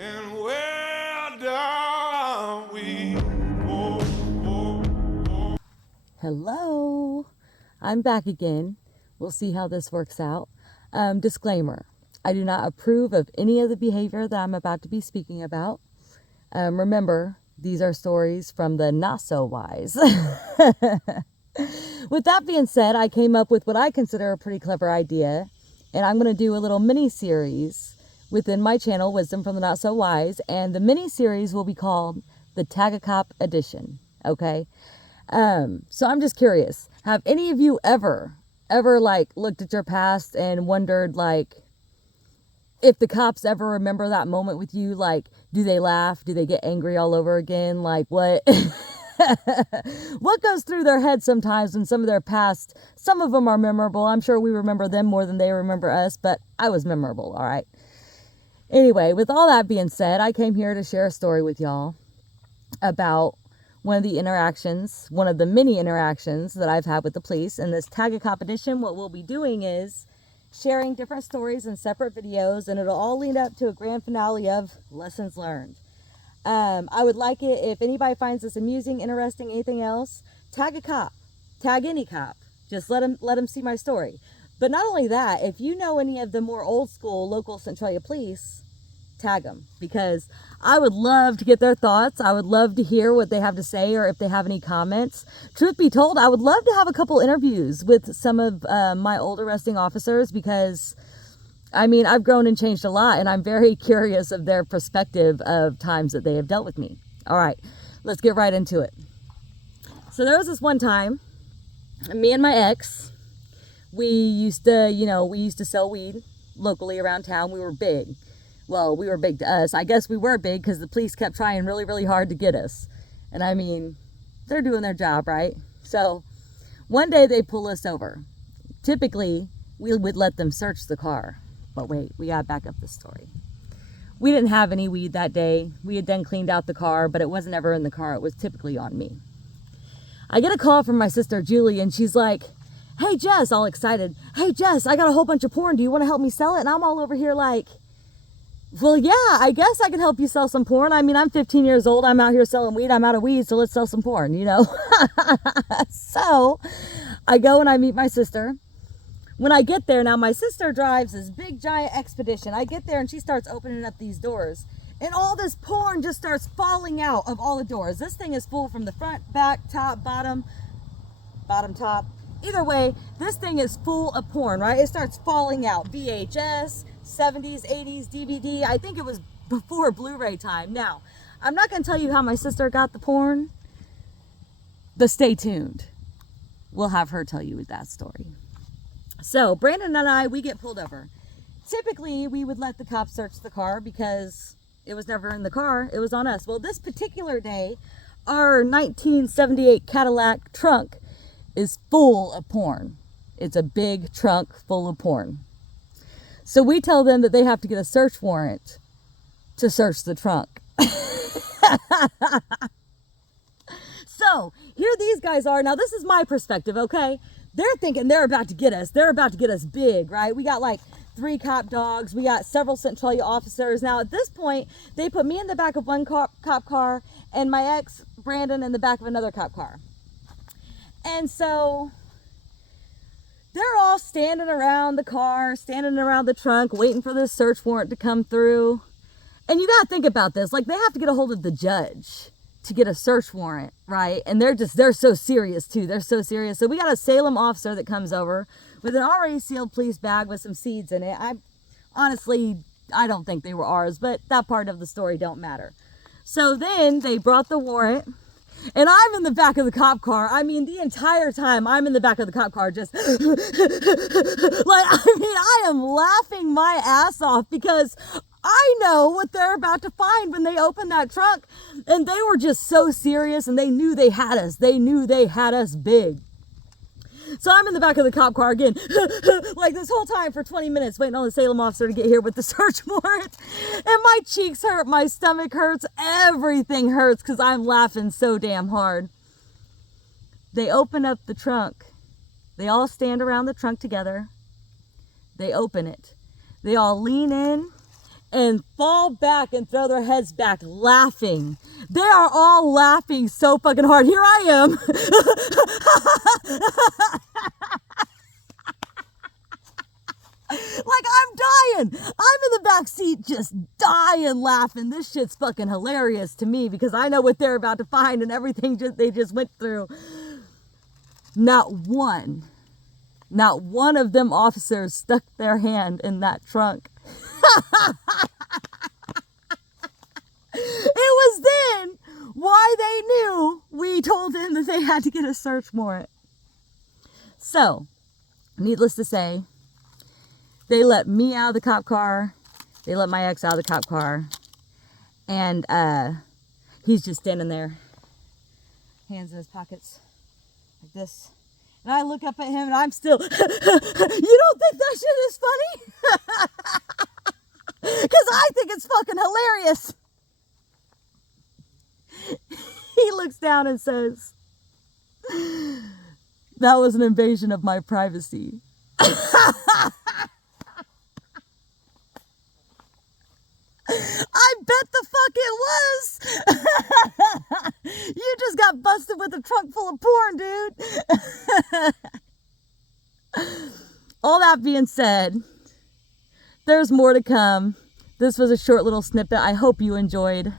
And where down we go. Hello, I'm back again. We'll see how this works out. Disclaimer, I do not approve of any of the behavior that I'm about to be speaking about. Remember, these are stories from the not so wise. With that being said, I came up with what I consider a pretty clever idea, and I'm going to do a little mini series within my channel, Wisdom from the Not So Wise, and the mini series will be called the Tag a Cop Edition. Okay. So I'm just curious, have any of you ever like looked at your past and wondered like if the cops ever remember that moment with you? Like, do they laugh? Do they get angry all over again? Like what, what goes through their head sometimes when some of their past, some of them are memorable. I'm sure we remember them more than they remember us, but I was memorable. All right. Anyway, with all that being said, I came here to share a story with y'all about one of the many interactions that I've had with the police. In this Tag a Cop edition, what we'll be doing is sharing different stories in separate videos, and it'll all lead up to a grand finale of lessons learned. I would like it if anybody finds this amusing, interesting, anything else, tag a cop, tag any cop. Just let them see my story. But not only that, if you know any of the more old school local Centralia police, tag them, because I would love to get their thoughts. I would love to hear what they have to say, or if they have any comments. Truth be told, I would love to have a couple interviews with some of my old arresting officers, because I mean, I've grown and changed a lot, and I'm very curious of their perspective of times that they have dealt with me. All right, let's get right into it. So there was this one time, me and my ex, we used to sell weed locally around town. We were big. Well, we were big to us. I guess we were big because the police kept trying really, really hard to get us. And I mean, they're doing their job, right? So one day they pull us over. Typically, we would let them search the car. But wait, we got to back up the story. We didn't have any weed that day. We had then cleaned out the car, but it wasn't ever in the car. It was typically on me. I get a call from my sister, Julie, and she's like, "Hey, Jess," all excited. "Hey, Jess, I got a whole bunch of porn. Do you want to help me sell it?" And I'm all over here like, well, yeah, I guess I can help you sell some porn. I mean, I'm 15 years old. I'm out here selling weed. I'm out of weed, so let's sell some porn, you know? So I go and I meet my sister. When I get there, now my sister drives this big giant Expedition. I get there and she starts opening up these doors, and all this porn just starts falling out of all the doors. This thing is full from the front, back, top, bottom, top. Either way, this thing is full of porn, right? It starts falling out. VHS, 70s, 80s, DVD. I think it was before Blu-ray time. Now, I'm not going to tell you how my sister got the porn, but stay tuned. We'll have her tell you that story. So, Brandon and I, we get pulled over. Typically, we would let the cops search the car because it was never in the car. It was on us. Well, this particular day, our 1978 Cadillac trunk is full of porn. It's a big trunk full of porn. So we tell them that they have to get a search warrant to search the trunk. So here these guys are. Now this is my perspective, okay? They're thinking they're about to get us. They're about to get us big, right? We got like 3 cop dogs. We got several Centralia officers. Now at this point, they put me in the back of one cop car and my ex, Brandon, in the back of another cop car. And so they're all standing around the car, standing around the trunk, waiting for this search warrant to come through. And you got to think about this. Like, they have to get a hold of the judge to get a search warrant, right? And they're so serious too. They're so serious. So we got a Salem officer that comes over with an already sealed police bag with some seeds in it. I don't think they were ours, but that part of the story don't matter. So then they brought the warrant. And I'm in the back of the cop car. I mean, the entire time I'm in the back of the cop car just like, I am laughing my ass off because I know what they're about to find when they open that trunk. And they were just so serious, and they knew they had us. They knew they had us big. So I'm in the back of the cop car again, like this whole time for 20 minutes, waiting on the Salem officer to get here with the search warrant. And my cheeks hurt, my stomach hurts, everything hurts because I'm laughing so damn hard. They open up the trunk. They all stand around the trunk together. They open it. They all lean in and fall back and throw their heads back laughing. They are all laughing so fucking hard. Here I am. Like I'm dying. I'm in the back seat just dying laughing. This shit's fucking hilarious to me because I know what they're about to find and everything they just went through. Not one of them officers stuck their hand in that trunk. It was then why they knew we told them that they had to get a search warrant. So, needless to say, they let me out of the cop car. They let my ex out of the cop car. And he's just standing there, hands in his pockets, like this. And I look up at him and I'm still, you don't think that shit is funny? Because I think it's fucking hilarious. He looks down and says, that was an invasion of my privacy. I bet the fuck it was. You just got busted with a trunk full of porn, dude. All that being said, there's more to come. This was a short little snippet. I hope you enjoyed.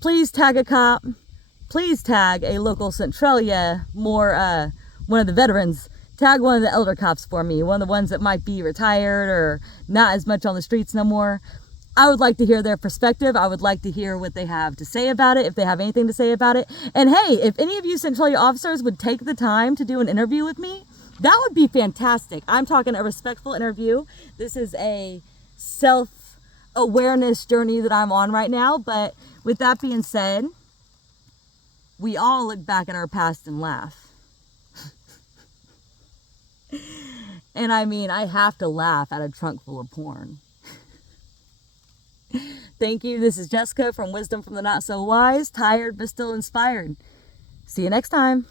Please tag a cop. Please tag a local Centralia, more one of the veterans. Tag one of the elder cops for me. One of the ones that might be retired or not as much on the streets no more. I would like to hear their perspective. I would like to hear what they have to say about it, if they have anything to say about it. And hey, if any of you Centralia officers would take the time to do an interview with me, that would be fantastic. I'm talking a respectful interview. This is a self-awareness journey that I'm on right now. But with that being said, we all look back at our past and laugh. And I mean, I have to laugh at a trunk full of porn. Thank you. This is Jessica from Wisdom from the Not So Wise. Tired but still inspired. See you next time.